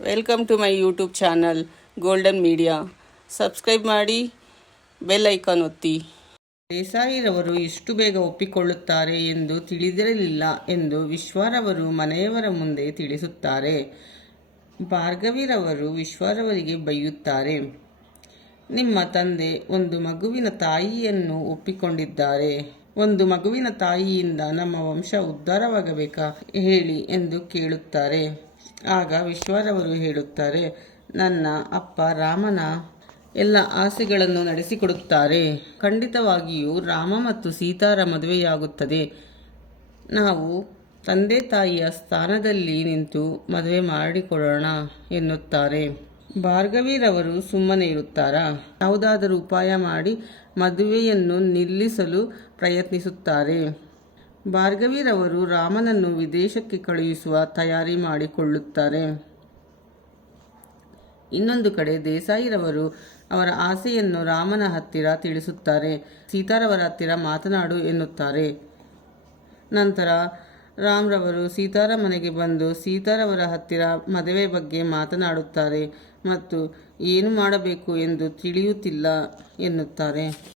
Welcome to my YouTube channel golden media. Subscribe ಮಾಡಿ, bell icon ಒತ್ತಿ. ದೇಸಾಯಿರವರು ಇಷ್ಟು ಬೇಗ ಒಪ್ಪಿಕೊಳ್ಳುತ್ತಾರೆ ಎಂದು ತಿಳಿದಿರಲಿಲ್ಲ ಎಂದು ವಿಶ್ವರವರು ಮನೆಯವರ ಮುಂದೆ ತಿಳಿಸುತ್ತಾರೆ. ಭಾರ್ಗವಿರವರು ವಿಶ್ವರವರಿಗೆ ಬೈಯುತ್ತಾರೆ. ನಿಮ್ಮ ತಂದೆ ಒಂದು ಮಗುವಿನ ತಾಯಿಯನ್ನು ಒಪ್ಪಿಕೊಂಡಿದ್ದಾರೆ. ಒಂದು ಮಗುವಿನ ತಾಯಿಯಿಂದ ನಮ್ಮ ವಂಶ ಉದ್ಧಾರವಾಗಬೇಕಾ ಹೇಳಿ ಎಂದು ಕೇಳುತ್ತಾರೆ. ಆಗ ವಿಶ್ವರವರು ಹೇಳುತ್ತಾರೆ, ನನ್ನ ಅಪ್ಪ ರಾಮನ ಎಲ್ಲ ಆಸೆಗಳನ್ನು ನಡೆಸಿಕೊಡುತ್ತಾರೆ. ಖಂಡಿತವಾಗಿಯೂ ರಾಮ ಮತ್ತು ಸೀತಾರ ಮದುವೆಯಾಗುತ್ತದೆ. ನಾವು ತಂದೆ ತಾಯಿಯ ಸ್ಥಾನದಲ್ಲಿ ನಿಂತು ಮದುವೆ ಮಾಡಿಕೊಡೋಣ ಎನ್ನುತ್ತಾರೆ. ಭಾರ್ಗವಿರವರು ಸುಮ್ಮನೆ ಇರುತ್ತಾರಾ? ಯಾವುದಾದರೂ ಉಪಾಯ ಮಾಡಿ ಮದುವೆಯನ್ನು ನಿಲ್ಲಿಸಲು ಪ್ರಯತ್ನಿಸುತ್ತಾರೆ. ಭಾರ್ಗವಿರವರು ರಾಮನನ್ನು ವಿದೇಶಕ್ಕೆ ಕಳುಹಿಸುವ ತಯಾರಿ ಮಾಡಿಕೊಳ್ಳುತ್ತಾರೆ. ಇನ್ನೊಂದು ಕಡೆ ದೇಸಾಯಿರವರು ಅವರ ಆಸೆಯನ್ನು ರಾಮನ ಹತ್ತಿರ ತಿಳಿಸುತ್ತಾರೆ. ಸೀತಾರವರ ಹತ್ತಿರ ಮಾತನಾಡು ಎನ್ನುತ್ತಾರೆ. ನಂತರ ರಾಮ್ರವರು ಸೀತಾರ ಮನೆಗೆ ಬಂದು ಸೀತಾರವರ ಹತ್ತಿರ ಮದುವೆ ಬಗ್ಗೆ ಮಾತನಾಡುತ್ತಾರೆ ಮತ್ತು ಏನು ಮಾಡಬೇಕು ಎಂದು ತಿಳಿಯುತ್ತಿಲ್ಲ ಎನ್ನುತ್ತಾರೆ.